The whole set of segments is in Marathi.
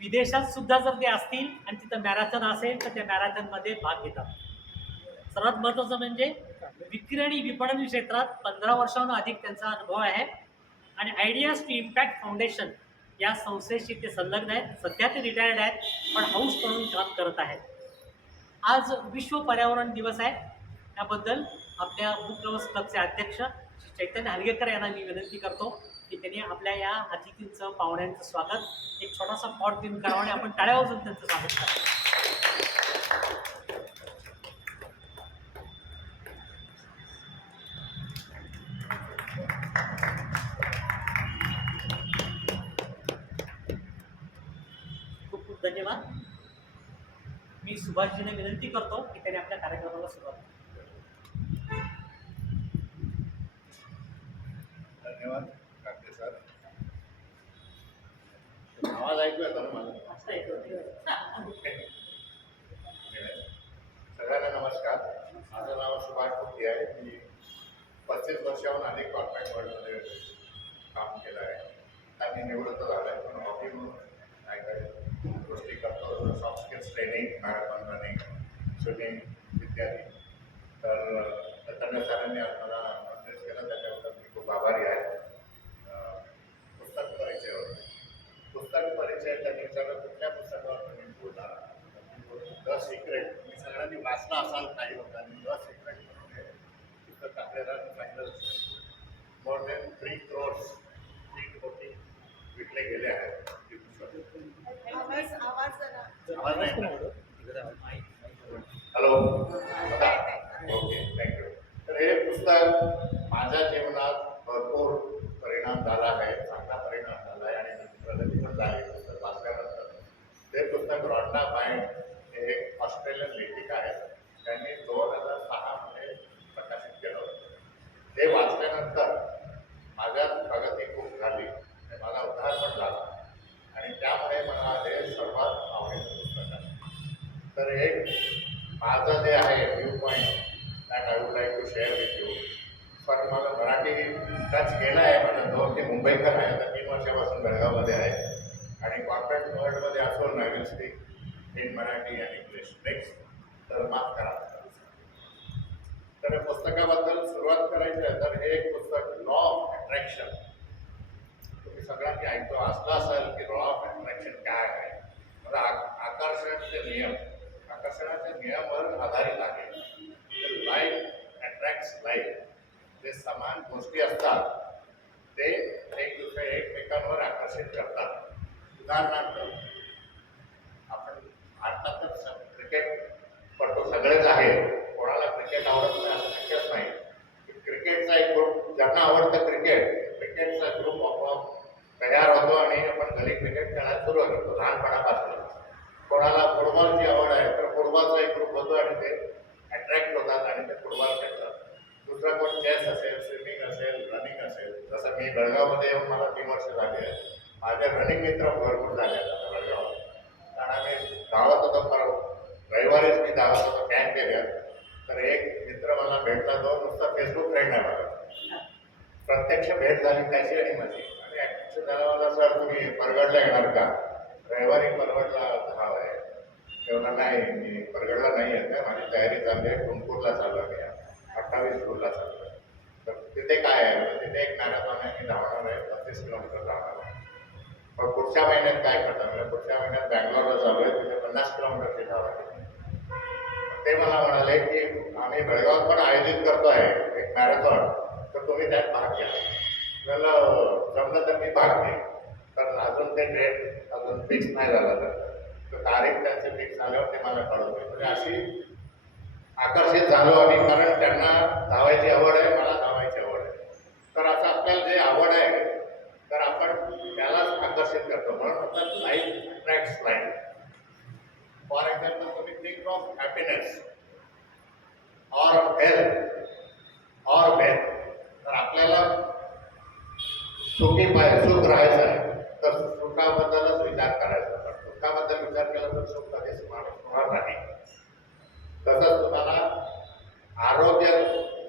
विदेशात सुद्धा जर ते असतील आणि तिथं मॅरेथॉन असेल तर त्या मॅरेथॉनमध्ये भाग घेतात. सर्वात महत्त्वाचं म्हणजे विक्री आणि विपणन क्षेत्रात 15 वर्षांहून अधिक त्यांचा अनुभव आहे आणि आयडियाज टू इम्पॅक्ट फाउंडेशन या संस्थेशी ते संलग्न आहेत. सध्या ते रिटायर्ड आहेत पण हाऊस म्हणून काम करत आहेत. आज विश्व पर्यावरण दिवस आहे. त्याबद्दल आपल्या बुक लव्हर्स क्लबचे अध्यक्ष श्री चैतन्य हलगेकर यांना मी विनंती करतो की त्यांनी आपल्या या अतिथींचं पाहुण्यांचं स्वागत एक छोटासा पॉट देऊन करावं आणि आपण टाळ्या वाजवून त्यांचं स्वागत करावं. खूप खूप धन्यवाद. मी सुभाषजीने विनंती करतो की त्यांनी आपल्या कार्यक्रमाला सुरुवात करावी. धन्यवाद काकडे सर. आवाज ऐकू येतो ना मला? सगळ्यांना नमस्कार. माझं नाव सुभाष कुट्टी आहे. मी 35 वर्षाहून अनेक कॉर्पोरेट वर्ल्डमध्ये काम केलं आहे. आता मी निवृत्त झालो आहे पण हॉबी म्हणून काय काय गोष्टी करतो. Soft skills training, marathon running, swimming इत्यादी. तर चैतन्य सरांनी आज मला अभ्यास केला त्याच्याबद्दल मी खूप आभारी आहे. पुस्तक परिचय त्यांनी विचारलं कुठल्या पुस्तकावर तुम्ही बोलणार. The secret. तुम्ही सगळ्यांनी वाचलं असाल काही लोकांनी. द सिक्रेट म्हणून हे पुस्तक आपल्याला पाहिलं. मोर दॅन 3 crores कोटी विकले गेले आहेत. आवाज नाही. हॅलो. Okay, thank you. तर हे पुस्तक माझ्या जीवनात भरपूर परिणाम झाला आहे, चांगला परिणाम झाला आहे आणि प्रगती पण झाली पुस्तक वाचल्यानंतर. ते पुस्तक रॉन्डा बायंड हे एक ऑस्ट्रेलियन लेखिका आहेत. त्यांनी 2006 मध्ये प्रकाशित केलं होतं. ते वाचल्यानंतर माझ्यात प्रगती खूप झाली आणि मला उद्धार पण झाला आणि त्यामुळे मला हे सर्वात आवडीचं पुस्तक आहे. तर एक माझं जे आहे view point that I would like to share with you. पण मला मराठी टच केला आहे. माझं दोन ते मुंबईकर आहे. आता 3 वर्षापासून बेळगावमध्ये आहे आणि कॉर्पोरेट वर्ल्डमध्ये असून I will speak in Marathi आणि इंग्लिश मिक्स. तर माफ करा. तर या पुस्तकाबद्दल सुरुवात करायची आहे तर हे एक पुस्तक लॉ ऑफ अट्रॅक्शन. तुम्ही सगळ्यांनी ऐकतो असला असेल की लॉ ऑफ अट्रॅक्शन काय आहे. मला आकर्षणाचे नियमावर आधारित आहे. Life attracts life. जे समान गोष्टी असतात ते एकमेकांवर आकर्षित करतात. उदाहरणार्थ आपण भारतातच क्रिकेटपटू सगळेच आहे. कोणाला क्रिकेट आवडत नाही असं शक्यच नाही. क्रिकेटचा एक ग्रुप ज्यांना आवडतं क्रिकेटचा ग्रुप आपोआप तयार होतो आणि आपण गली क्रिकेट खेळायला सुरुवात करतो लहानपणापासून. कोणाला फुटबॉलची आवड आहे तर फुटबॉलचा एक ग्रुप होतो आणि ते अट्रॅक्ट होतात आणि ते फुटबॉल खेळतात. दुसरा कोण चेस असेल, स्विमिंग असेल, रनिंग असेल. जसं मी बेळगावमध्ये येऊन मला 3 वर्ष झाली आहे. माझे रनिंग मित्र भरपूर झाले आहेत बेळगाव. कारण आम्ही धावत होतो. रविवारीच मी धावत होतो कॅम्प केल्या. तर एक मित्र मला भेटला. तो नुसता फेसबुक फ्रेंड आहे मला. प्रत्यक्ष भेट झाली त्याची आणि माझी. आणि ॲक्च्युअली त्याला मला सर तुम्ही परगडला येणार का. रविवारी परगडला धाव आहे. तेव्हा नाही मी परगडला नाही येत आहे. माझी तयारी चालली आहे. टुमकूरला चालू आहे. 28 जूनला चालू आहे. तर तिथे काय आहे तिथे एक मॅरेथॉन आहे. मी धावणार आहे. 35 किलोमीटर धावणार आहे. मग पुढच्या महिन्यात काय करणार. म्हणजे पुढच्या महिन्यात बँगलोरला चालू आहे. तिथे 50 किलोमीटरची धाव आहे. ते मला म्हणाले की आम्ही बेळगावात पण आयोजित करतो आहे एक मॅरेथॉन. तर तुम्ही त्यात भाग घ्या. मला जमलं तर मी भाग घेईन. कारण अजून ते डेट अजून फिक्स नाही झाला. तर तारीख त्यांचे फिक्स झाल्यावर ते मला कळवते. म्हणजे अशी आकर्षित झालो आणि कारण त्यांना धावायची आवड आहे, मला धावायची आवड आहे. तर असं आपल्याला जे आवड आहे तर आपण त्यालाच आकर्षित करतो. म्हणून म्हणतात life attracts life. For example तुम्ही think of happiness or health or wealth. तर आपल्याला सुख राहायचं आहे तर सुखाबद्दलच विचार करायचा. पण सुखाबद्दल विचार केला तर सुख कधीच माणूस होणार नाही. तसंच तुम्हाला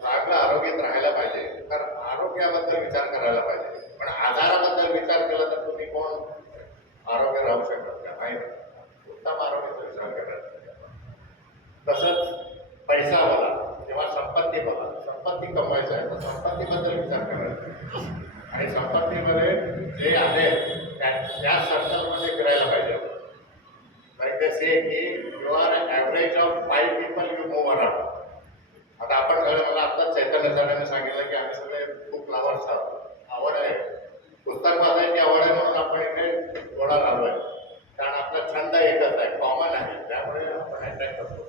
चांगलं आरोग्यात राहायला पाहिजे तर आरोग्याबद्दल विचार करायला पाहिजे. पण आजाराबद्दल विचार केला तर तुम्ही कोण आरोग्य राहू शकत नाही. तर संपत्तीबद्दल विचार करायचा आणि संपत्तीमध्ये जे आहे त्या सर्कलमध्ये करायला पाहिजे. लाईक ते से की you are average of 5 people you move around. आता आपण सगळे मला आत्ताच चैतन्य सरांनी सांगितलं की आम्ही सगळे खूप लवर्स आहोत, आवड आहे, पुस्तक वाचायची आवड आहे म्हणून आपण इथे गोळा लावलोय, कारण आपला छंद एकच आहे, कॉमन आहे, त्यामुळे आपण अट्रॅक्ट करतो.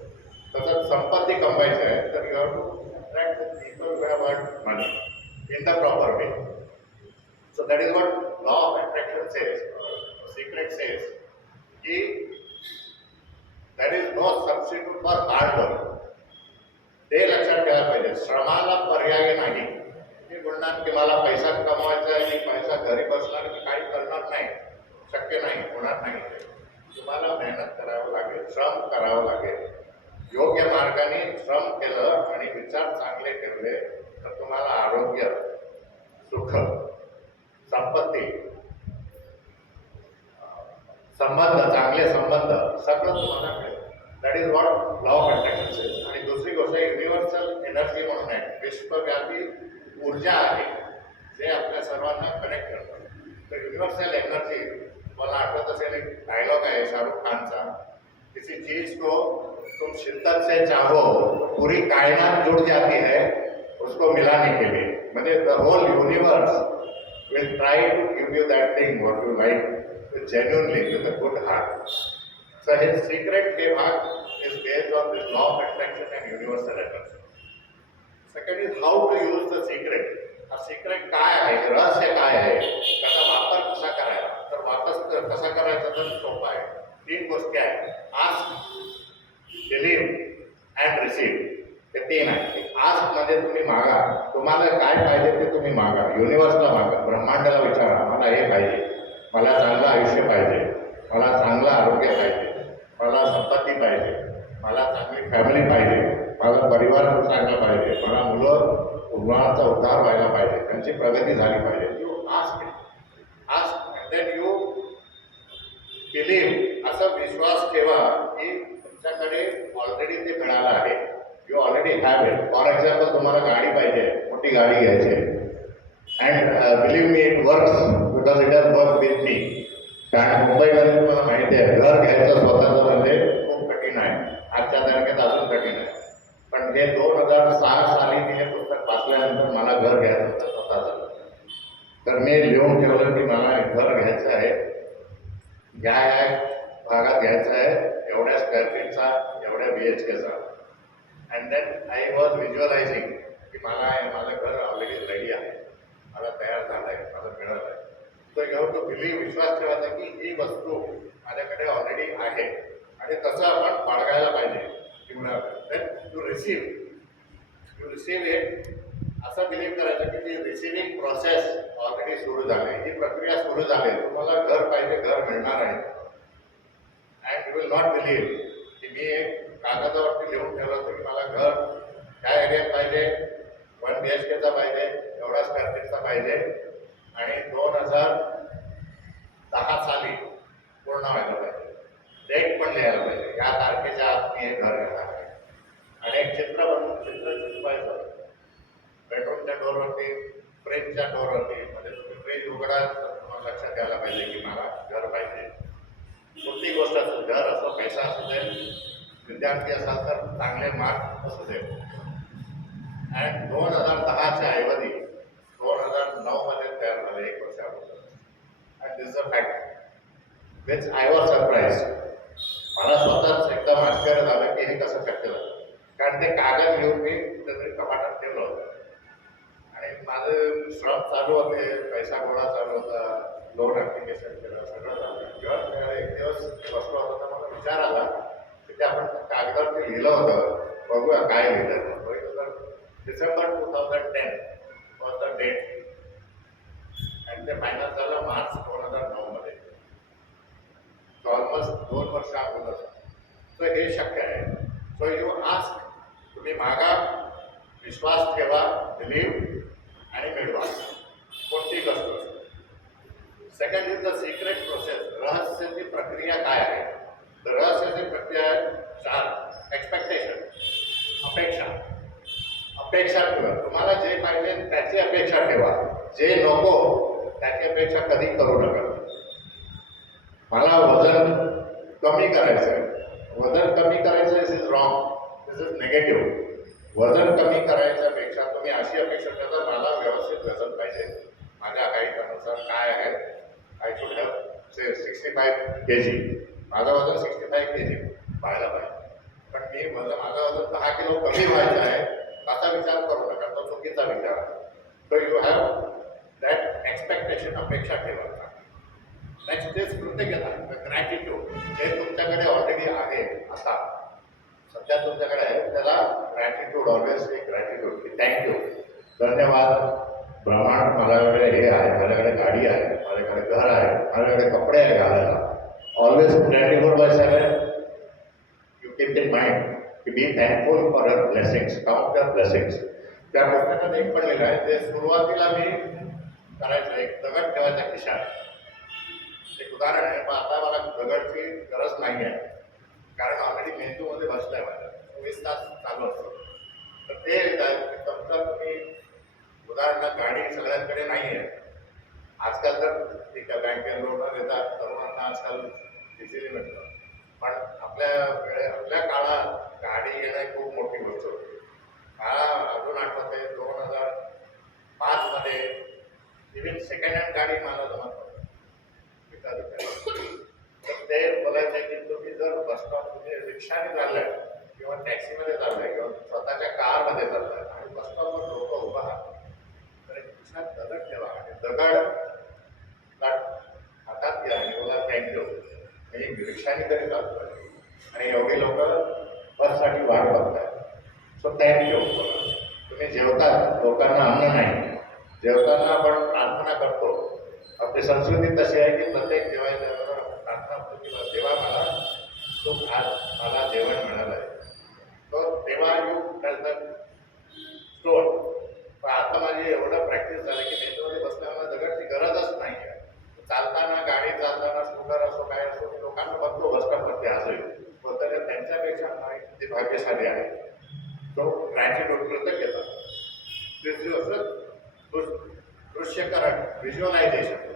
तसंच संपत्ती कमवायची आहे तर you have to attract the people who have earned money in the proper way. So that is what law of attraction says, secret says की that is no substitute for hard work. ते लक्षात ठेवायला पाहिजे, श्रमाला पर्याय नाही. मी बोलणार की मला पैसा कमवायचा आहे, मी पैसा घरी बसणार, मी काही करणार नाही, शक्य नाही, होणार नाही. तुम्हाला मेहनत करावं लागेल, श्रम करावं लागेल. योग्य मार्गाने श्रम केलं आणि विचार चांगले ठेवले तर तुम्हाला आरोग्य, सुख, संपत्ती, संबंध, चांगले संबंध सगळं तुम्हाला मिळेल. That is what law of attraction says. आणि दुसरी गोष्ट युनिव्हर्सल एनर्जी म्हणून आहे, विश्वव्यापी ऊर्जा आहे जे आपल्या सर्वांना कनेक्ट करतात. तर युनिव्हर्सल एनर्जी, मला आठवत असेल एक डायलॉग आहे शाहरुख खानचा, किसी चीज को तुम शिद्दत से चाहो पूरी कायनात जुड़ जाती है उसको मिलाने के लिए. म्हणजे the whole universe will try to give you that thing what you like genuinely with a good heart. So हे सिक्रेट हे भाग is based on this law of attraction and universal energy. Second is how to use the secret. हा सिक्रेट काय आहे, रहस्य काय आहे, त्याचा वापर कसा करायचा. तर वापर कसा करायचा तर सोपा आहे. 3 गोष्टी आहेत, आस्क, बिलीव्ह अँड रिसीव्ह. हे 3 आहे. आस्क म्हणजे तुम्ही मागा, तुम्हाला काय पाहिजे ते तुम्ही मागा, युनिव्हर्सला मागा, ब्रह्मांडाला विचारा, मला हे पाहिजे, मला चांगलं आयुष्य पाहिजे, मला चांगलं आरोग्य पाहिजे, मला संपत्ती पाहिजे, मला चांगली फॅमिली पाहिजे, माझा परिवार चांगला पाहिजे, मला मुलांचा उद्धार व्हायला पाहिजे, त्यांची प्रगती झाली पाहिजे. You ask, ask and then you believe. असा विश्वास ठेवा की तुमच्याकडे ऑलरेडी ते मिळालं आहे, you already have it. For example तुम्हाला गाडी पाहिजे, मोठी गाडी घ्यायची आहे, and believe me it works because it has work with me. कारण मुंबईमध्ये तुम्हाला माहिती आहे घर घ्यायचं स्वतःचं म्हणजे खूप कठीण आहे, आजच्या तारखेत अजून कठीण आहे. पण हे 2006 साली मी हे पुस्तक वाचल्यानंतर मला घर घ्यायचं होतं स्वतःचं. तर मी लिहून ठेवलं की मला एक घर घ्यायचं आहे, या भागात घ्यायचं आहे, एवढ्या स्क्वेअर फीटचा, एवढ्या BHKचा. And then I was visualising की माझं घर ऑलरेडी रेडी आहे, मला तयार झालं आहे, माझं मिळत आहे. So you have to believe, विश्वास ठेवायचा की ही वस्तू माझ्याकडे ऑलरेडी आहे आणि तसं आपण बाळगायला पाहिजे. देन टू रिसीव्ह इट, असं बिलीव्ह करायचं की ती रिसिव्हिंग प्रोसेस ऑलरेडी सुरू झाली, ही प्रक्रिया सुरू झाली, तुम्हाला घर पाहिजे, घर मिळणार आहे. And you will not believe की मी एक कागदावरती लिहून ठेवलं होतं की मला घर त्या एरियात पाहिजे, 1 BHKचा पाहिजे, एवढा स्क्वेअर फीटचा पाहिजे आणि 2010 साली पूर्ण व्हायला पाहिजे. डेट पण लिहायला पाहिजे, या तारखेच्या आत मी हे घर घेणार आहे. आणि एक चित्र चिटवायचं बेडरूमच्या डोरवरती, फ्रीजच्या डोरवरती. म्हणजे तुम्ही फ्रीज उघडाल तर तुम्हाला लक्षात यायला पाहिजे की मला घर पाहिजे. कुठली गोष्ट असेल, घर असो, पैसा असू दे, विद्यार्थी असाल तर चांगले मार्क असू दे. अँड 2010च्या ऐवजी 2009 मध्ये तयार झाले, 1 वर्ष अगोदर. And this a fact which I was surprise. मला स्वतःच एकदम आश्चर्य झालं की हे कसं शक्य झालं. कारण ते कागद घेऊन मी कुठेतरी कपाटात ठेवलं होतं आणि माझं श्रम चालू होते, पैसा गोळा चालू होता, लोन ॲप्लिकेशन केलं, सगळं झालं. जेव्हा एक दिवस बसलो होतो तर मला विचार आला की ते आपण कागदावरती लिहिलं होतं, बघूया काय लिहिलं. डिसेंबर 2010 वॉज द डेट आणि ते फायनल झालं मार्च 2009 मध्ये. ऑलमोस्ट 2 वर्ष अगोदर. सो हे शक्य आहे. सो यू आस्क, तुम्ही मागा, विश्वास ठेवा, बिलीव्ह आणि मिळवा कोणती गोष्ट. Second is the secret process. रहस्याची प्रक्रिया काय आहे. तर रहस्याची प्रक्रिया आहे 4. एक्सपेक्टेशन, अपेक्षा. अपेक्षा ठेवा. तुम्हाला जे पाहिजे त्याची अपेक्षा ठेवा. जे नको त्याची अपेक्षा कधी करू नका. मला वजन कमी करायचं आहे. वजन कमी करायचं this is wrong, this is negative. वजन कमी करायच्यापेक्षा तुम्ही अशी अपेक्षा ठेवा मला व्यवस्थित वजन पाहिजे. माझ्या हाईटनुसार काय आहे, I should have say 65 kg. माझं वजन 65 kg व्हायला पाहिजे. पण माझं वजन 10 किलो कमी व्हायचं आहे असा विचार करू नका, तो चुकीचा विचार आहे. So you have that expectation, अपेक्षा ठेवा. नेक्स्ट इज कृतज्ञता, ग्रॅटिट्यूड. जे तुमच्याकडे ऑलरेडी आहे आता सध्या तुमच्याकडे आहे त्याला ग्रॅटिट्यूड, ऑलवेज एक ग्रॅटिट्यूड की थँक्यू, धन्यवाद ब्रह्मांड, माझ्याकडे हे आहे, माझ्याकडे गाडी आहे, माझ्याकडे घर आहे, माझ्याकडे कपडे आहे घालायला. Always 24/7 you keep in mind की be thankful for your blessings, count your blessings. त्या पुस्तकात एक पण लिहिलं आहे, ते सुरुवातीला मी करायचं, एक दगड ठेवायचा खिशात. एक उदाहरण आहे, पण आता मला दगडची गरज नाही आहे कारण ऑलरेडी मेंदूमध्ये बसलाय माझ्या, 24 तास चालू असतो. तर ते समजा तुम्ही उदाहरणार्थ गाडी सगळ्यांकडे नाही आहे आजकाल, तर ठीक आहे बँकेत लोन देतात तरुणांना आजकाल इझिली मिळतं. पण आपल्या काळात गाडी घेणं खूप मोठी गोष्ट होती. मला अजून आठवते 2005 मध्ये इव्हन सेकंड हँड गाडी मला जमत नव्हती. तर ते बोलायचं की तुम्ही जर बस स्टॉप तुम्ही रिक्षाने चाललाय किंवा टॅक्सीमध्ये चाललाय किंवा स्वतःच्या कारमध्ये चाललाय आणि बस स्टॉपवर लोक उभा आहात तर एक खिशात दगड ठेवा आणि दगड हातात घ्या आणि बोला थँक्यू. म्हणजे रिक्षाने तरी चालतोय आणि एवढी लोक बससाठी वाट बघताय. So thank you. तुम्ही जेवतात, लोकांना अन्न नाही, जेवताना आपण प्रार्थना करतो. आपली संस्कृती तशी आहे की प्रत्येक जेवायच्या प्रार्थना होतो की देवा मला खूप आज मला जेवण मिळालं आहे. तो तेव्हा यू स्टोर. पण आता माझी एवढं प्रॅक्टिस झालं की मेट्रोमध्ये बसल्यामुळे दगडची गरजच नाही आहे. चालताना, गाडी चालताना, स्कूटर असो काय असो, लोकांना बघतो बस स्टॉपवरती आजही होतं. त्यांच्यापेक्षा माहिती भाग्यशाली आहे. तो ग्रॅटिट्यूड, कृतज्ञता. दृश्यकरण, व्हिज्युअलायझेशन.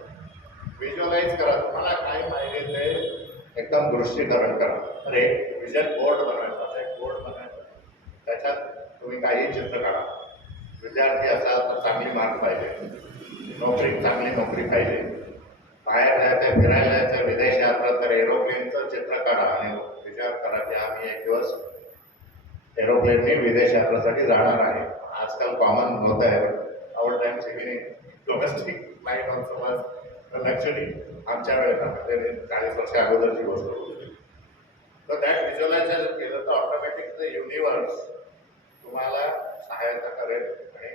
व्हिज्युअलाइज करा, तुम्हाला काय पाहिजे ते एकदम दृश्यकरण करा. अरे विजन बोर्ड बनवायचा, एक बोर्ड बनवायचा, त्याच्यात तुम्ही काही चित्र काढा. विद्यार्थी असाल तर चांगली मार्क पाहिजे, चांगली नोकरी पाहिजे, बाहेर जायचं, फिरायला जायचं, विदेश यात्रा, तर एरोप्लेनचं चित्र काढा आणि विचार करा की आम्ही एक दिवस एरोप्लेनने विदेश यात्रेसाठी जाणार आहे. आजकाल कॉमन होत आहे. Our time domestic flight also was luxury आमच्या वेळेला, म्हणजे 40 वर्ष अगोदरची गोष्ट होती. तर दॅट व्हिज्युअलायझेशन केलं तर ऑटोमॅटिक द युनिवर्स तुम्हाला सहायता करेल आणि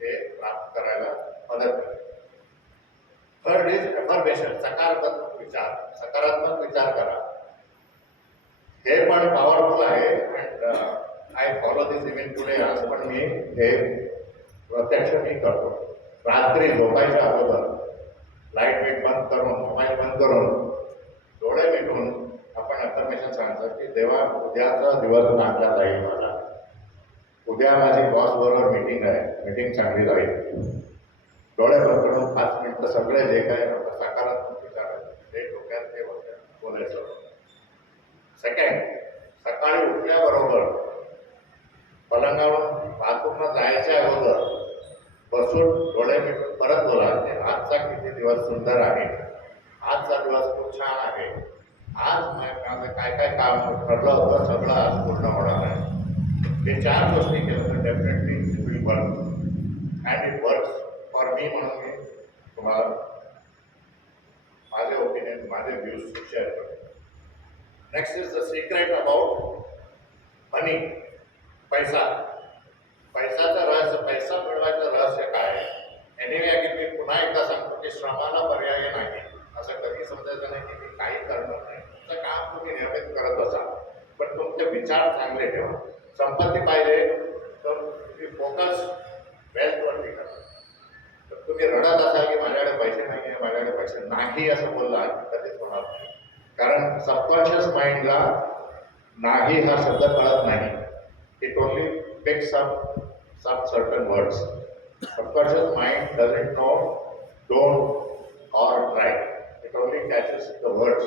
ते प्राप्त करायला मदत करेल. थर्ड इज अफर्मेशन, सकारात्मक विचार. सकारात्मक विचार करा. हे पण पॉवरफुल आहे and I follow this even today. आज पण मी हे प्रत्यक्ष मी करतो. रात्री झोपायच्या अगोदर लाईट वेट बंद करून, मोबाईल बंद करून, डोळे मिटून आपण अफर्मेशन सांगतात की देवा उद्याचा दिवस चांगला जाईल मला. उद्या माझी बॉस बरोबर मीटिंग आहे, मीटिंग चांगली जाईल. डोळे बंद करून 5 मिनिटं सगळे जे काय सकारात्मक विचार ते डोक्यात ते बोलायचं. सेकंड, सकाळी उठल्याबरोबर पलंगावर बाथरूमला जायच्या अगोदर बसून डोळे मिटून परत बोला की आजचा किती दिवस सुंदर आहे, आजचा दिवस खूप छान आहे, आज माझं काय काय काम ठरलं होतं सगळं आज पूर्ण होणार आहे. हे 4 गोष्टी केलं तर definitely it will work and it works for me. म्हणून मी तुम्हाला माझे ओपिनियन, माझे व्ह्यूज शेअर करतो. Next is the secret about money, पैसा. पैसाचं रहस्य, पैसा मिळवायचं रहस्य काय आहे? एनिवे अगेन मी पुन्हा एकदा सांगतो की श्रमाला पर्याय नाही. असं कधी समजायचं नाही की मी काही करणार नाही. तुमचं काम तुम्ही नियमित करत बसा, पण तुमचे विचार चांगले ठेवा. संपत्ती पाहिजे तर तुम्ही फोकस वेल्थवरती करा. तर तुम्ही रडत असाल की माझ्याकडे पैसे नाही आहे, माझ्याकडे पैसे नाही असं बोलला कधीच होणार नाही. कारण सबकॉन्शियस माइंडला नाही हा शब्द कळत नाही. It only picks up some certain words. Subconscious mind doesn't know don't or try. It only catches the words.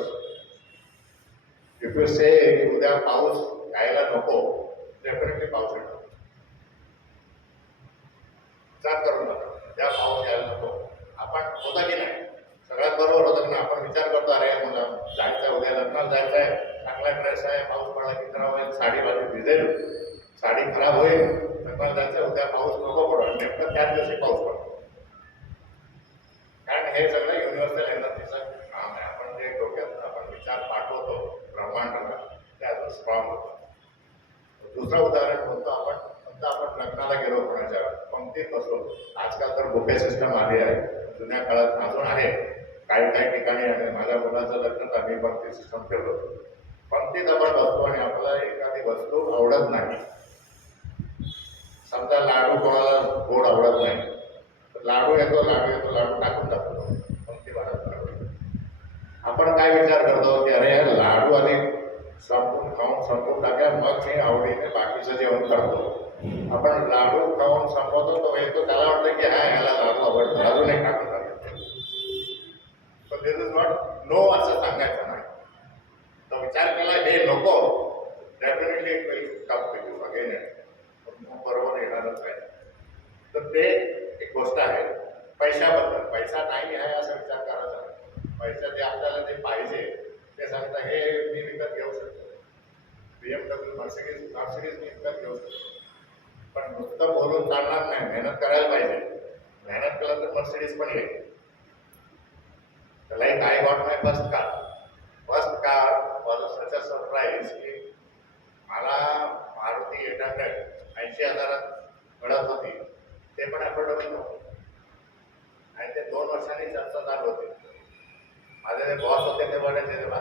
If you say उद्या पाऊस यायला नको, definitely पाऊस येतो. विचार करू नका, उद्या पाऊस यायला नको. आपण होता की नाही? सगळ्यात बरोबर होतं की नाही? आपण विचार करतो, अरे मला जायचं उद्या लग्नाला जायचं आहे, चांगला ड्रेस आहे, पाऊस पडला की खराब होईल, साडी माझी भिजेल, साडी खराब होईल, लग्नाला जायचं उद्या पाऊस नको पडेल, नेमकं त्याच दिवशी पाऊस पडतो. कारण हे सगळं युनिव्हर्सल एनर्जीचं काम आहे. आपण जे डोक्यात आपण विचार पाठवतो ब्रह्मांडाला, ते अजून स्ट्रॉंग होतं. दुसरं उदाहरण म्हणतो आपण लग्नाला गेलो, कोणाच्या पंक्तीत बसलो. आजकाल तर बुफे सिस्टम आली आहे, जुन्या काळात अजून आहे काही काही ठिकाणी. आणि माझ्या मुलाचं लग्नात आम्ही पंक्ती सिस्टम ठेवलो. पंक्तीत आपण बसतो आणि आपल्याला एखादी वस्तू आवडत नाही. समजा लाडू कोणाला गोड आवडत नाही, तर लाडू येतो टाकून टाकतो पंक्ती वाढत. आपण काय विचार करतो की अरे यार लाडू आधी संपून टाकल्या, मग मी आवडीने बाकीचं जेवण करतो. आपण लाडू खाऊन संपवतो, तो येतो, त्याला वाटतं की हा ह्याला लाडू आवडतो, अजून एक टाकून टाकतो. पण दिस इज नॉट नो असं सांगायचं नाही. तो विचार केला हे नको, definitely it will come to you again. बरोबर येणारच आहे. तर ते एक गोष्ट आहे. पैशाबद्दल, पैसा नाही आहे असं विचार करायचा नाही. पैसा जे आपल्याला जे पाहिजे ते सांगता हे मी विकत घेऊ शकतो, BMW मर्सिडीज मी विकत घेऊ शकतो. पण नुसतं बोलून चालणार नाही, मेहनत करायला पाहिजे. मेहनत केलं तर मर्सिडीज पण येईल. Like I got my first car was such a surprise की मला मारुती 800 80,000 मिळत होती. ते पण अफोर्डेबल नव्हतं आणि ते 2 वर्षांनी चर्चा चालू होती. माझे जे बॉस होते ते म्हणायचे, तेव्हा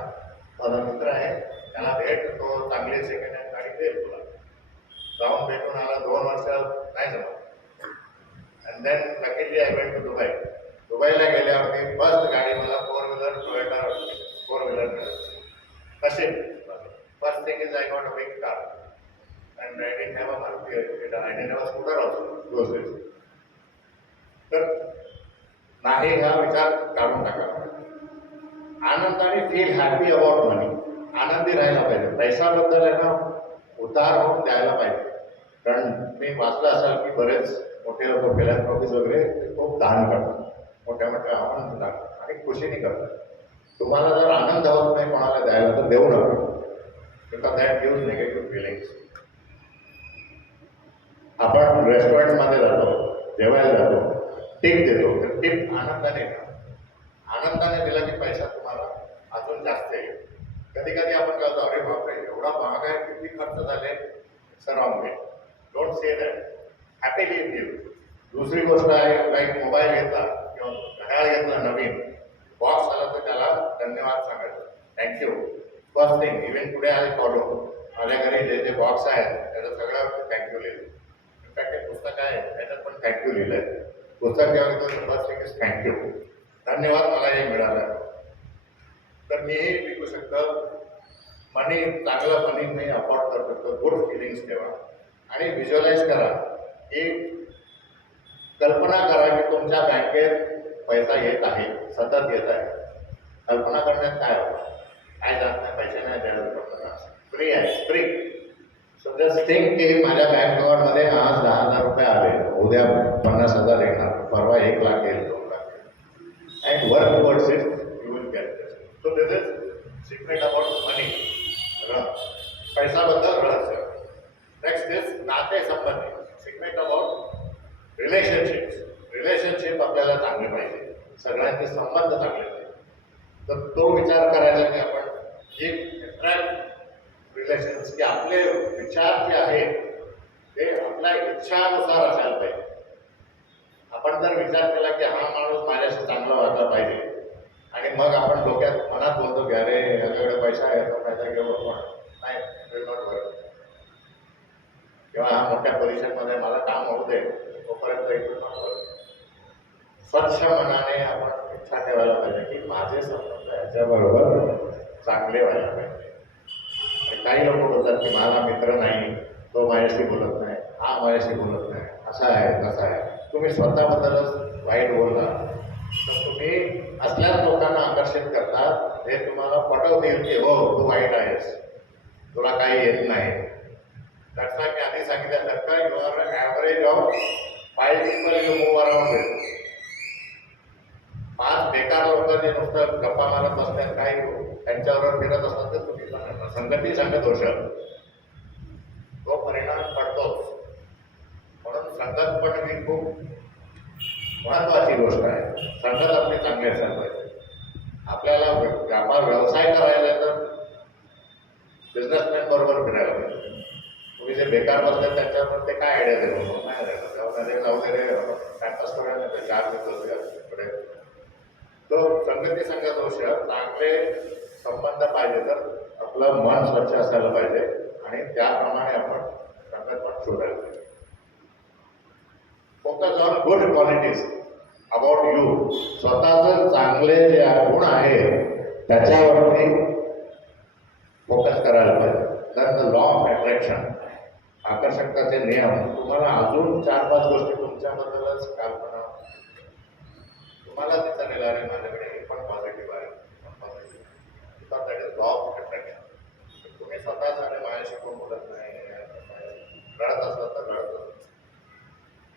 माझा मित्र आहे, त्याला भेट, तो चांगली सेकंड हँड गाडी देईल तुला. जाऊन भेटून आला, 2 वर्ष नाही जमत. And then luckily I went to दुबईला गेल्यावरती फर्स्ट गाडी मला 4 व्हीलर टोयोटा 4 व्हीलर मिळाली. कसे first thing is I got a big car and I didn't have a Maruti, I didn't have a scooter also those days. तर नाही हा विचार काढून टाका. आनंदाने फील हॅपी अबाउट मनी, आनंदी राहायला पाहिजे. पैशाबद्दल आहे ना उधार होऊन द्यायला पाहिजे. कारण मी वाचलं असाल की बरेच मोठे लोक फिलॅन्थ्रॉपीज वगैरे खूप दान करतात, मोठ्या आनंद दान आणि खुशीने करतात. तुम्हाला जर आनंद होत नाही कोणाला द्यायला तर देऊ नका, because that gives negative feelings. आपण रेस्टॉरंटमध्ये जातो, जेवायला जातो, टिप देतो, तर टिप आनंदाने द्या. आनंदाने दिला की पैसा तुम्हाला अजून जास्त येईल. कधी कधी आपण कळतो, अरे बापरे एवढा महाग आहे, किती खर्च झाले. Wrong way, don't say that, happily give. दुसरी गोष्ट आहे, लाईक मोबाईल घेतला किंवा घड्याळ घेतला नवीन, बॉक्स आला तर त्याला धन्यवाद सांगायचं, थँक्यू. फर्स्ट थिंग, इव्हन पुढे आले फॉलो. माझ्या घरी जे जे बॉक्स आहेत त्याचं सगळं थँक्यू लिहिलं. इनफॅक्ट ते पुस्तक आहे त्याच्यात पण थँक्यू लिहिलं आहे. पुस्तक जेव्हा घेतो फर्स्ट थिंग इज थँक्यू, धन्यवाद मला हे मिळालं. तर मीही विकू शकतो. मनी, चांगलं मनी मी अफोर्ड करू शकतो. गुड फिलिंग्स ठेवा आणि व्हिज्युअलाइज करा की कल्पना करा की तुमच्या बँकेत पैसा येत आहे, सतत येत आहे. कल्पना करण्यात काय होतं, काय जात नाही, पैसे नाही द्यायला कल्पना फ्री आहे, फ्री. सो जस्ट थिंक की माझ्या बँक अकाउंटमध्ये आज 10,000 रुपये आले, उद्या 50,000 येणार, परवा 1 लाख येईल, 2 लाख येईल. And work towards it, you will get this. So this is secret about money. पैसाबद्दल रहस्य. नेक्स्ट इज नाते संबंधी, सिक्रेट अबाउट रिलेशनशिप आपल्याला चांगले पाहिजे, सगळ्यांचे संबंध चांगले पाहिजे. तर तो विचार करायला की आपण एक अट्रॅक्ट रिलेशन्स, की आपले विचार जे आहेत ते आपल्या इच्छानुसार असायला पाहिजे. आपण जर विचार केला की हा माणूस माझ्याशी चांगला वागला पाहिजे आणि मग आपण डोक्यात मनात बोलतो की अरे याच्याकडे पैसा आहे, तो पैसा घेऊ आपण, नाही, किंवा हा मोठ्या पोझिशनमध्ये मला काम होऊ दे, तोपर्यंत इथून स्वच्छ मनाने आपण इच्छा ठेवायला पाहिजे की माझे संबंध याच्याबरोबर चांगले व्हायला पाहिजे. आणि काही लोक बोलतात की माझा मित्र नाही, तो माझ्याशी बोलत नाही, हा माझ्याशी बोलत नाही, असं आहे तसं आहे, तुम्ही स्वतःबद्दलच वाईट बोलला तर तुम्ही असल्याच लोकांना आकर्षित करतात, हे तुम्हाला पटवतील की हो तू वाईट आहेस, तुला काही येत नाही. त्याचा मी आधी सांगितल्यासारखं you are average of 5 people you move around with. 5 बेकार लोक जे नुसतं गप्पा मारत बसतात, काही त्यांच्याबरोबर फिरत असतात ते चुकीचं आहे. संगती संग दोष, तो परिणाम पडतोच. म्हणून संगत पण ही खूप महत्वाची गोष्ट आहे. संगत आपली चांगली असायला पाहिजे. आपल्याला व्यापार व्यवसाय करायला तर बिझनेसमॅन बरोबर फिरायला पाहिजे. तुम्ही जे बेकार बसतात त्यांच्यावर ते काय आयडिया देतो नाही राहिलं वगैरे टाइमपास करायला नाही 4 दिवस तो संगती संघ दोष. चांगले संबंध पाहिजे तर आपलं मन स्वच्छ असायला पाहिजे आणि त्याप्रमाणे आपण संगत पण शोधायला पाहिजे. Focus on good qualities about you. स्वतःच चांगले जे गुण आहेत त्याच्यावरती फोकस करायला पाहिजे. तर द लॉ ऑफ अट्रॅक्शन, आकर्षकताचे नियम, तुम्हाला अजून 4-5 गोष्टी तुमच्याबद्दलच कल्पना तुम्हाला दिसेल, अरे माझ्याकडे हे पण पॉझिटिव्ह आहे, because that is law of attraction. तुम्ही स्वतःच अरे माझ्याशी कोण बोलत नाही, रडत असतात तर रडत असतात.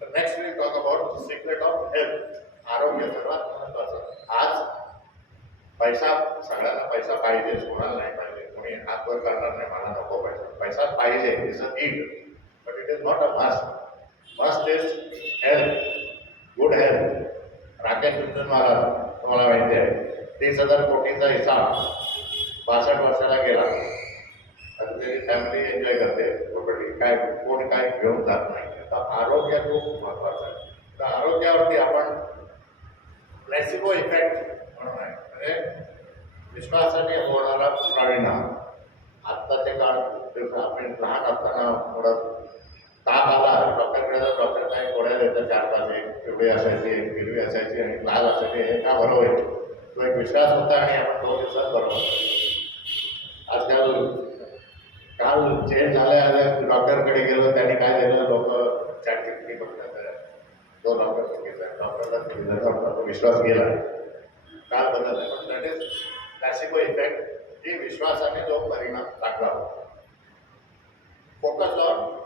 तर next we talk about secret of health. आरोग्य सर्वात महत्वाचं. आज पैसा, सगळ्यांना पैसा पाहिजे, कोणाला नाही पाहिजे, कोणी हात वर करणार नाही मला नको पैसा. पैसा पाहिजे, is a need, but it is not a must. Must is health, good health. Rakesh Jhunjhunwala तुम्हाला माहिती आहे, 30,000 कोटीचा हिसाब 62 वर्षाला गेला. आता त्याची फॅमिली एन्जॉय करते प्रॉपर्टी, काय कोण काय घेऊन जात नाही. तर आरोग्य खूप महत्वाचं आहे. तर आरोग्यावरती आपण प्लेसिबो इफेक्ट म्हणून आहे, म्हणजे विश्वासाने होणारा परिणाम. आत्ताचे काळ आपण लहान असताना थोडं ताप आला डॉक्टरकडे, डॉक्टर काय गोळ्या देतात 4-5, एक पिवळी असायची, एक हिरवी असायची आणि लाल असायची, हे का बरोबर आहे. तो एक विश्वास होता आणि आपण 2 दिवसात बरोबर. आजकाल काल चेंज झाल्या डॉक्टरकडे गेलो, त्यांनी काय दिलं, लोक चॅटजीपीटी बघतात, तो डॉक्टर चुकीचा आहे, डॉक्टरला चुकीचा, डॉक्टरचा विश्वास गेला, काल बदल आहे. पण दॅट इज प्लॅसिबो इफेक्ट, ही विश्वासाने जो परिणाम टाकला. Focus on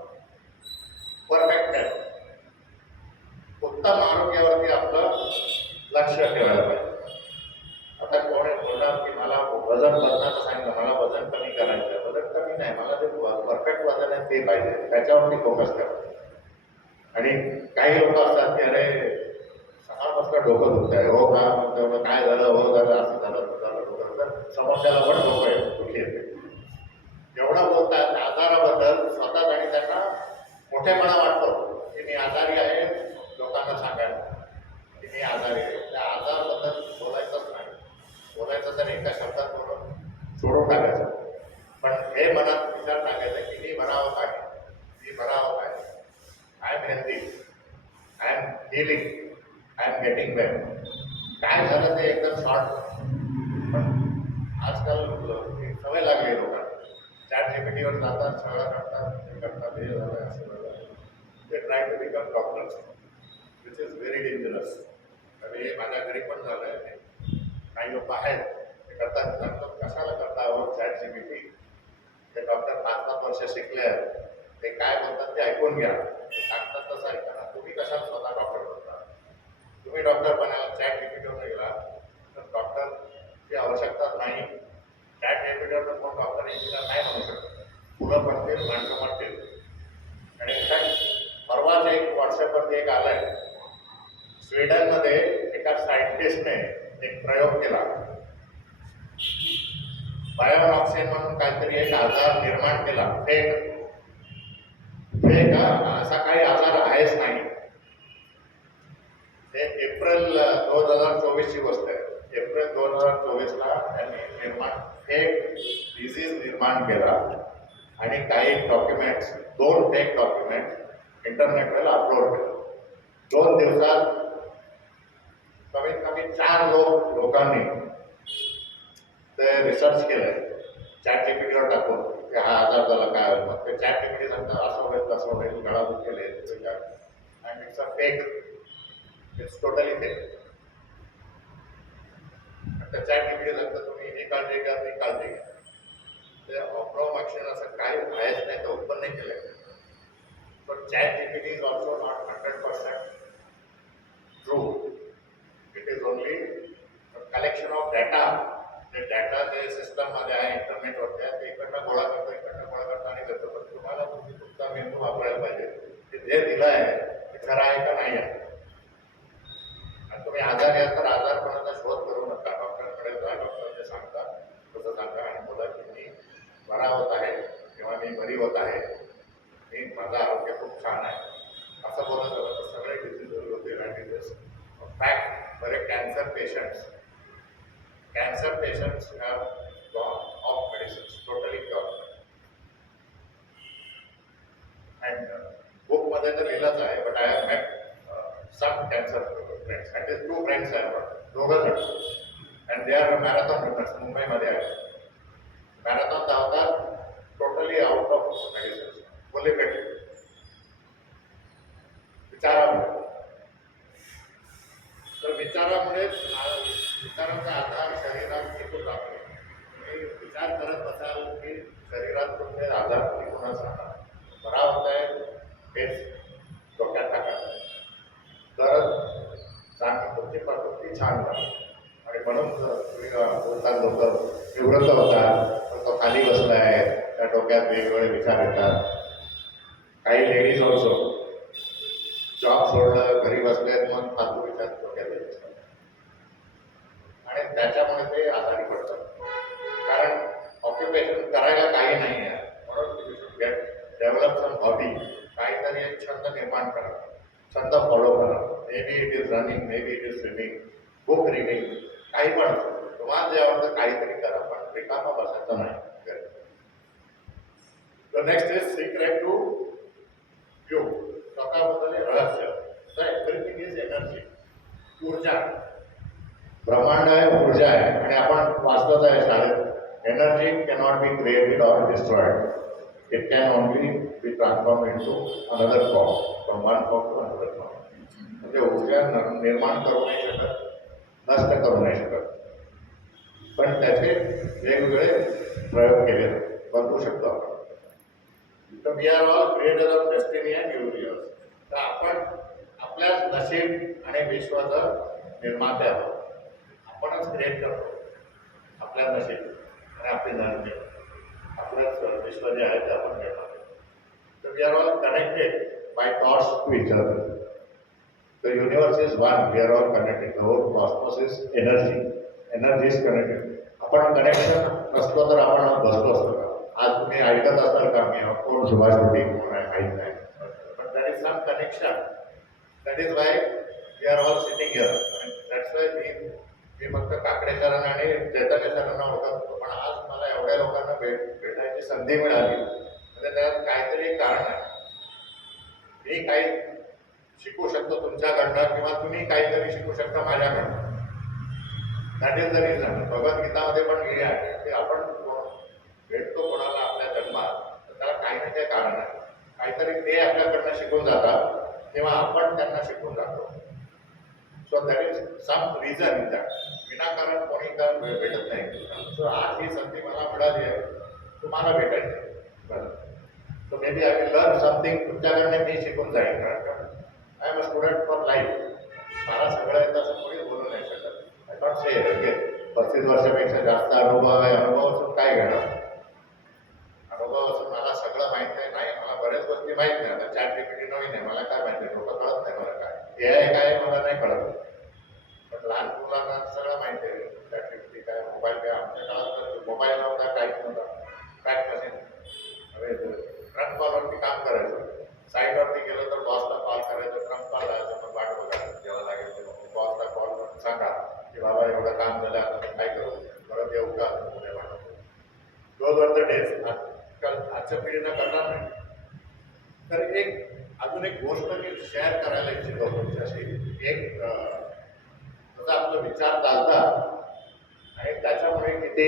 perfect health. उत्तम आरोग्यावरती आपलं लक्ष ठेवायला पाहिजे. आता कोणी बोलणार की मला वजन बदलायचं सांगितलं, मला वजन कमी करायचं. वजन कमी नाही, मला जे परफेक्ट वजन आहे ते पाहिजे, त्याच्यावरती फोकस करा. आणि काही लोक असतात की अरे 6 वाजता डोकं दुखत आहे, हो का, मग काय झालं, हो झालं, असं झालं, तर समस्याला पण डोकं आहे दुखी येते. एवढं बोलतात आजाराबद्दल स्वतः, आणि त्यांना मोठेपणा वाटतो की मी आजारी आहे, लोकांना सांगायला की मी आजारी आहे. त्या आजाराबद्दल बोलायचंच नाही. बोलायचं तर एका शब्दात बोलून सोडून टाकायचं. पण हे मनात विचार टाकायचा की मी बरा होत आहे, मी बरा होत आहे, I am healthy, I am healing, I am getting well. काय झालं ते एकदम शॉर्ट. पण आजकाल सवय लागली लोकांना, चॅटजीपीटीवर जातात, सगळं करतात, हे करतात, हे झालं, असं झालं. ते try to become doctors, which is very dangerous. आणि हे माझ्या घरी पण झालं आहे. काही लोक आहेत ते करतात, सांगतात कशाला करता हो चॅटजीपीटी, ते डॉक्टर 5-5 वर्ष शिकले आहेत, ते काय बोलतात ते ऐकून घ्या, सांगतात तसं ऐका ना. तुम्ही कशाला स्वतः डॉक्टर बनता? तुम्ही डॉक्टर बनायला चॅटजीपीटीवर गेला तर डॉक्टरची आवश्यकताच नाही. चॅटजीपीटीवर कोण डॉक्टर इंजिनियर नाही म्हणू शकत. पुढं पडतील, माणसं म्हणतील. आणि परवाच एक व्हॉट्सअपवरती एक आलंय, स्वीडनमध्ये एका सायंटिस्टने एक प्रयोग केला. बायोनॉक्सिन म्हणून काहीतरी एक आजार निर्माण केला. फेक असा काही आजार आहेच नाही. हे एप्रिल 2024 ची गोष्ट आहे. एप्रिल 2024ला त्यांनी फेक डिझीज निर्माण केला आणि काही डॉक्युमेंट्स, 2 फेक डॉक्युमेंट इंटरनेटवर अपलोड केले. 2 दिवसात कमीत कमी 4 लोकांनी ते रिसर्च केलंय चॅटजीपीटीवर टाकून की हा आजार झाला काय होईल. मग ते चॅटजीपीटी सांगतात असं होईल, तसं होईल, गळादूत केले. and it's a fake. It's totally fake. आता चॅट जीपीटी सांगतं तुम्ही ही काळजी घ्या ती काळजी घ्या. ते अप्रॉम अक्षर असं काही आहेच नाही तर उत्पन्न नाही केलंय. पण chat GPT is also not 100% true. It is only a collection of data. ते डाटा जे सिस्टममध्ये आहे इंटरनेटवरती आहे ते इकडनं गोळा करतो आणि देतो. पण तुम्हाला तुमचा मेंदू वापरायला पाहिजे. ते जे दिलं आहे ते खरं आहे का नाही आहे. आणि तुम्ही आजारी आहात तर आजारपणाचा शोध करू नका. डॉक्टरकडे जा, डॉक्टर जे सांगतात तसं सांगा आणि बोला की मी बरा होत आहे किंवा मी बरी होत आहे, मी माझं आरोग्य खूप छान आहे असं बोलत होतं तर सगळे डिझिजेस होते. डिझिजेस फॅक्ट बरे cancer patients have gone off medicines totally cure. And बुकमध्ये तर लिहिलंच आहे, but I have met some cancer friends. And this 2 friends I have दोघं जण. And they are marathon runners. मुंबईमध्ये आहे. मॅरेथॉन धावतात totally out of medicines, fully fit. विचारामुळे. तर विचारांचा आधार शरीरात टिकून राहतो. तुम्ही विचार करत बसाल की शरीरात तुमचे आधार टिकूनच राहणार. बरा होत आहे हेच डोक्यात टाकायचं तर तुमची प्रकृती छान राहते. आणि म्हणून तुम्ही बोलतात लोक निवृत्त होतात, तो खाली बसला आहे, त्या डोक्यात वेगवेगळे विचार येतात. काही लेडीज ऑल्सो जॉब सोडलं, घरी बसलेत, मग फालतू विचार डोक्यात येतात आणि त्याच्यामुळे ते आजारी पडतात. कारण ऑक्युपेशन करायला काही नाही आहे. म्हणून डेव्हलप सम हॉबी. काहीतरी एक छंद निर्माण करा, छंद फॉलो करा. May be it is running, may be it is swimming, book reading, काही पण तुम्हाला जे आवडतं काहीतरी करा, पण रिकामा बसायचं नाही. The next is secret to you. स्वतःबद्दल रहस्य. तर एव्हरीथिंग इज एनर्जी, ऊर्जा. ब्रह्मांड आहे, ऊर्जा आहे. आणि आपण वाचलंच आहे शाळेत, energy cannot be created or destroyed. It can only be transform in to another form, from one form to another form. म्हणजे ऊर्जा निर्माण करू नाही शकत, नष्ट करू नाही शकत, पण त्याचे वेगवेगळे प्रयोग केले बघू शकतो आपण. तर we are all creator of destiny and universe. तर आपण आपल्याच नशीब आणि विश्वाचं निर्माते आहोत. आपणच क्रिएट करतो आपल्या नशीब आणि आपली धरणी. आपलंच विश्व जे आहे ते आपण निर्माते. तर we are all connected by thoughts to each other. The universe is one. We are all connected. The whole cosmos is energy. Energy is connected. आपण कनेक्शन नसलो तर आपण बसलो असतो का? आज तुम्ही ऐकत असाल का मी कोण सुभाष होते कोण आहे माहीत नाही, पण that is some connection. That is why we are all sitting here. That's why मी फक्त काकडे सरांना आणि चैतन्य सरांना ओळखत होतो, पण आज मला एवढ्या लोकांना भेटायची संधी मिळाली. म्हणजे त्यात काहीतरी कारण आहे. मी काही शिकू शकतो तुमच्याकडनं किंवा तुम्ही काहीतरी शिकू शकता माझ्याकडनं. That is the reason. भगवद्गीतामध्ये पण लिहिले आहे की आपण भेटतो कोणाला आपल्या जन्मात तर त्याला काही ना काही कारण आहे. काहीतरी ते आपल्याकडनं शिकून जातात किंवा आपण त्यांना शिकून जातो. So that is some reason in that. विनाकारण कोणी भेटत नाही. सो आज ही संधी मला मिळाली आहे तुम्हाला भेटायची. बरं, so may be I will learn something. तुमच्याकडनं मी शिकून जाईल. कारण I am a student for life. मला सगळं येतं असं कोणीच बोलू नाही शकत. आय नॉट से ओके 35 वर्षापेक्षा जास्त अनुभव आहे. अनुभव असून काय घेणार? अनुभव असून मला सगळं माहीत नाही. मला बऱ्याच गोष्टी माहीत नाही. आता चॅट जीपीटी नवीन आहे, मला काय माहिती आहे? लोक कळत नाही मला काय हे आहे काय मला नाही कळत. पण लहान मुलांना सगळं माहिती आहे. चॅट जीपीटी काय, मोबाईल काय. आमच्या काळात तर मोबाईल नव्हता, काहीच नव्हता. Fact machine. ट्रंक कॉलवरती काम करायचं. साईडवरती गेलो तर बॉसला कॉल करायचं, ट्रंक कॉल लावायचं, मग वाट बघायचं जेव्हा लागेल तेव्हा. बॉसला कॉल करून सांगा की बाबा एवढं काम झालं, आता काय करू, परत येऊ का, उद्या वाटत. दोन वर द डेज. आजकाल आजच्या पिढीनं करणार नाही. तर एक अजून एक गोष्ट मी शेअर करायला इच्छितो तुमच्याशी. एक जसं आपलं विचार चालतात आणि त्याच्यामुळे किती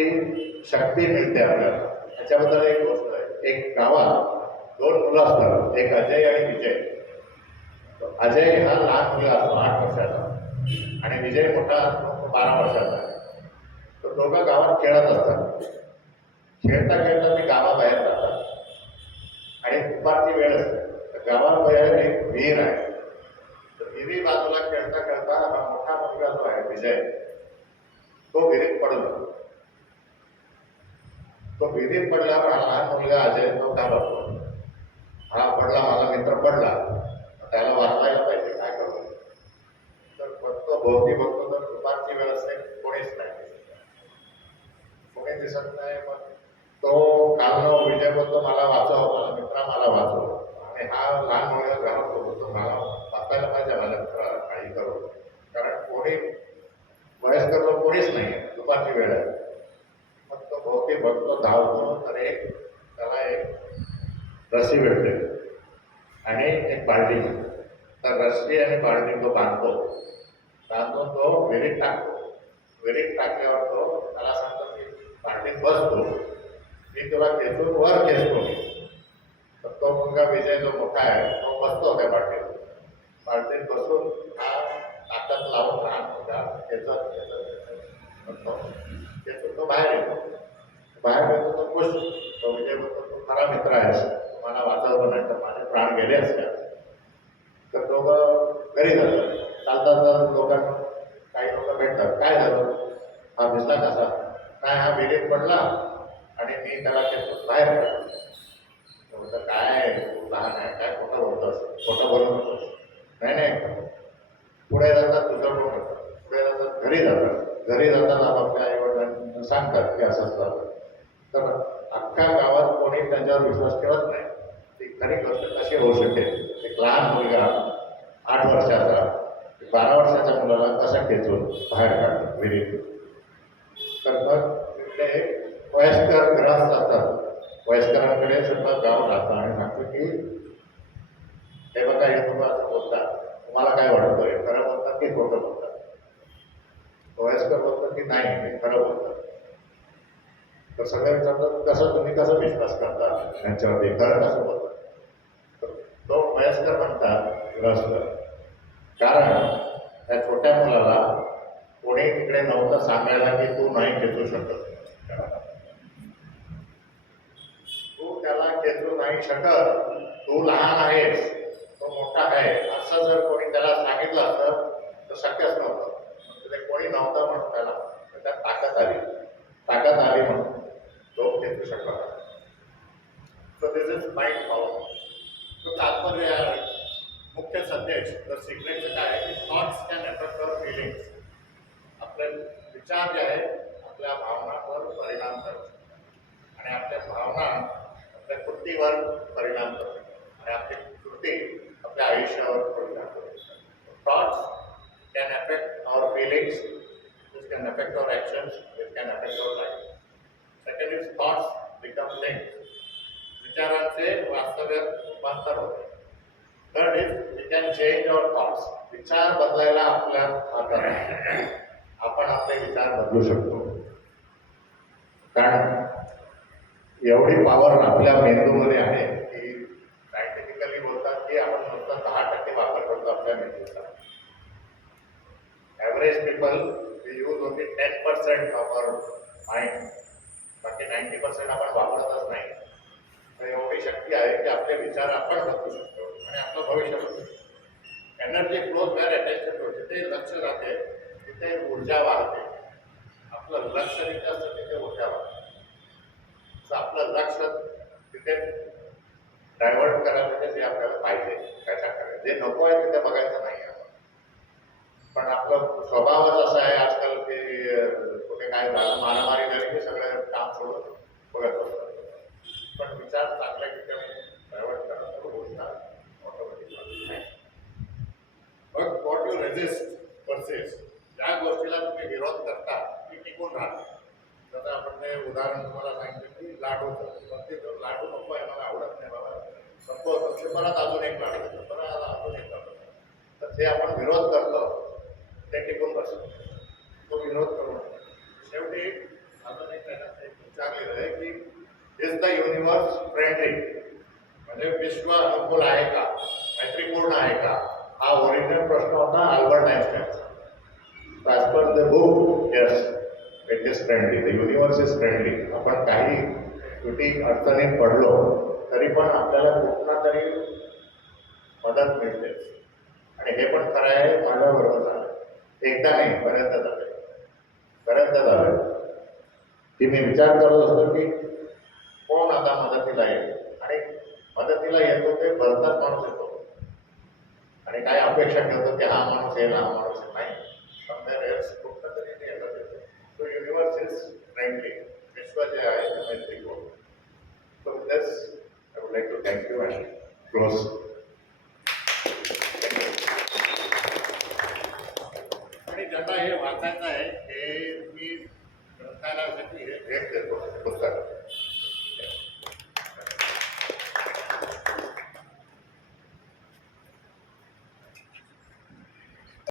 शक्ती मिळते आपल्याला, त्याच्याबद्दल एक गोष्ट आहे. एक गावात 2 मुलं असतात, एक अजय आणि विजय. अजय हा लहान मुलगा असतो 8 वर्षाचा आणि विजय मोठा असतो 12 वर्षाचा. तर दोघं गावात खेळत असतात. खेळता खेळता ते गावाबाहेर जातात आणि दुपारची वेळ असते. तर गावाबाहेर एक विहीर आहे. तर विहिरी बाजूला खेळता खेळता हा मोठा मुलगा जो आहे विजय तो विहिरीत पडला. तो विहिरीत पडल्यावर हा लहान मुलगा अजय तो घाबरतो. हा पडला, माझा मित्र पडला, त्याला वाचवायला पाहिजे, काय करू. तर बघतो भोवती बघतो तर दुपारची वेळ असते, कोणीच नाही, कोणी दिसत नाही. मग तो कालनो विजय बोलतो मला वाचव, माझा मित्रा मला वाचव. आणि हा लहान मुलगा घरात बोलतो मला वाचायला पाहिजे माझ्या मित्राला, काही करू. कारण कोणी वयस्कर लोक कोणीच नाही, दुपारची वेळ आहे. मग तो भोवती बघतो, धावतो, तर त्याला एक रस्सी भेटते आणि एक बाल्टी. तर रस्सी आणि बाल्टी तो बांधून तो विहिरीत टाकतो. विहिरीत टाकल्यावर तो त्याला सांगतो की बाल्टीत बसतो, मी तुला खेचून वर खेचतो. तर तो मुलगा विजय जो मोठा आहे तो बसतो त्या बाल्टीत बसून हा ताकद लावून लहान मुलगा खेचत खेचून तो बाहेर येतो. तो खुश. तो विजय बोलतो तू खरा मित्र आहेस, मला वाचवलं नाही तर माझे प्राण गेले असते. तर दोघं घरी जातात. चालतात लोकांना, काही लोक भेटतात, काय झालं, हा दिसला कसा, काय हा विहिरीत पडला आणि मी त्याला खेचून बाहेर काढलं. म्हटलं काय तू लहान आहे, काय खोटं बोलतोस, खोटं बोलू नकोस. नाही, पुढे जातात, दुसरं कोण करतात, पुढे जातात, घरी जातात आपापल्या आईवडिलांना सांगतात की असं झालं. तर अख्ख्या गावात कोणी त्यांच्यावर विश्वास ठेवत नाही. ती खरी गोष्ट कशी होऊ शकेल. एक लहान मुलगा 8 वर्षाचा 12 वर्षाच्या मुलाला कसा खेचून बाहेर काढतो विहिरीत. तर मग तिथे वयस्कर ग्रस्त असतात. वयस्करांकडे सुद्धा गाव जातं आणि सांगतो की हे बघा, हे तुम्ही असं बोलतात, तुम्हाला काय वाटतं, हे खरं बोलतात की खोटं बोलतात. वयस्कर बोलतात की नाही, हे खरं बोलतात. तर सगळे विचारतात तुम्ही कसं विश्वास करता त्यांच्यावरती, खरं कसं बोलतात. तो वयस्कर म्हणतात ग्रस्त, कारण त्या छोट्या मुलाला कोणी तिकडे नव्हतं सांगायला की तू नाही खेचू शकत, तू त्याला खेचू नाही शकत, तू लहान आहेस, तो मोठा आहे, असं जर कोणी त्याला सांगितलं असतं तर शक्यच नव्हतं. तिथे कोणी नव्हतं म्हणून त्याला त्यात ताकद आली म्हणून तो खेचू शकला. So this is mind power. तो तात्पर्य मुख्य संदेश तर सिक्रेटचं काय आहे की thoughts can affect our feelings. आपले विचार जे आहेत आपल्या भावनांवर परिणाम करतात आणि आपल्या भावना आपल्या कृतीवर परिणाम करतात आणि आपली कृती आपल्या आयुष्यावर परिणाम करतात. Thoughts can affect our feelings, this can affect our actions, this can affect our life. Second is thoughts become things. विचारांचे वास्तव्यात रूपांतर होते. Third is we can change our thoughts. विचार बदलायला आपल्या हातात आहे. आपण आपले विचार बदलू शकतो. कारण एवढी पॉवर आपल्या मेंदूमध्ये आहे की सायंटिफिकली बोलतात की आपण नुसता 10% वापर करतो आपल्या मेंदूचा. Average people we use only 10% of our mind. बाकी 90% आपण वापरतच नाही. तर एवढी शक्ती आहे की आपले विचार आपण बदलू शकतो आणि आपलं भविष्य बदलू शकतो. एनर्जी फ्लोज वेअर अटेन्शन होते. जिथे लक्ष राहते तिथे ऊर्जा वाहते. आपलं लक्ष जिथे असतं तिथे ऊर्जा वाहते. तर आपलं लक्ष तिथे डायव्हर्ट करायला जे आपल्याला पाहिजे त्याच्या करायचं, जे नको आहे तिथे बघायचं नाही आपण. पण आपलं स्वभावच असं आहे आजकाल की कुठे काय झालं मारामारी झाली की सगळं काम सोडून बघत असतात. पण विचार चांगल्या ठिकाणी डायव्हर्ट करणं तर गोष्ट ऑटोमॅटिक नाही. But what you resist versus, ज्या गोष्टीला तुम्ही विरोध करता ती टिकून राहते. जसं आपण ते उदाहरण तुम्हाला सांगितलं की लाडूचं, पण ते जर लाडू नको आहे मला आवडत नाही बाबा संपवतो ते परत अजून एक लाडू देतो, परत अजून एक लाडू. तर जे आपण विरोध करतो ते टिकून बसतो. तो विरोध करून शेवटी अजून एक विचारलेलं आहे की इज द युनिवर्स फ्रेंडली, म्हणजे विश्व अनुकूल आहे का, मैत्रीपूर्ण आहे का. हा ओरिजिनल प्रश्न होता अल्बर्ट आइन्स्टाईनचा. As per the book, yes, it is friendly, the universe is friendly. आपण काही शेवटी अडचणीत पडलो तरी पण आपल्याला कुठला तरी मदत मिळते. आणि हे पण खरं आहे, माझ्याबरोबर झालं. एकदा नाही, बऱ्याचदा झालं की मी विचार करत असतो की कोण आता मदतीला येईल, आणि मदतीला येतो ते भरताच माणूस येतो आणि काय अपेक्षा ठेवतो की हा माणूस येईल, हा माणूस येईल. नाही, कुठलं तरी ते येतात येतो. So universe is friendly. विश्व जे आहे ते मैत्रीपूर्ण. So this I would like to thank you and close.